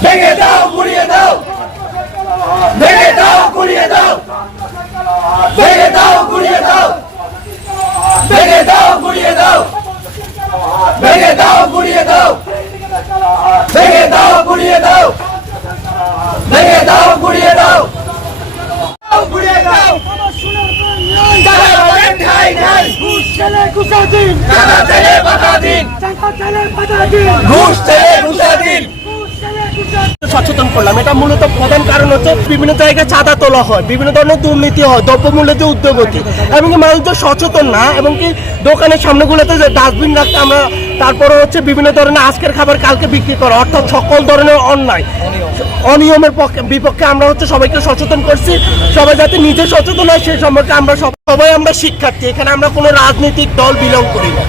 ভেঙে দাও গুড়িয়ে দাও। ভেঙে দাও গুড়িয়ে দাও। ভেঙে দাও গুড়িয়ে দাও। ভেঙে দাও গুড়িয়ে দাও। ভেঙে দাও গুড়িয়ে দাও। ভেঙে দাও গুড়িয়ে দাও। ভেঙে দাও গুড়িয়ে দাও। গুড়িয়ে দাও। ঘুষ ছেলে বাধা দিন। ঘুষ দিন সচেতন করলাম। এটা মূলত প্রধান কারণ হচ্ছে বিভিন্ন জায়গায় চাঁদা তোলা হয়, বিভিন্ন ধরনের দুর্নীতি হয় দ্রব্যমূল্যে যে উদ্যোগতি এবং কি মানুষ যে সচেতন না, এবং কি দোকানের সামনেগুলোতে যে ডাস্টবিন রাখতে আমরা তারপরে হচ্ছে বিভিন্ন ধরনের আজকের খাবার কালকে বিক্রি করা, অর্থাৎ সকল ধরনের অন্যায়। অনিয়মের পক্ষে, বিপক্ষে আমরা হচ্ছে সবাইকে সচেতন করছি। সবাই যাতে নিজে সচেতন হয়, সেই সম্পর্কে আমরা সব- সবাই আমরা শিক্ষার্থী। এখানে আমরা কোনো রাজনৈতিক দল বিলং করি না।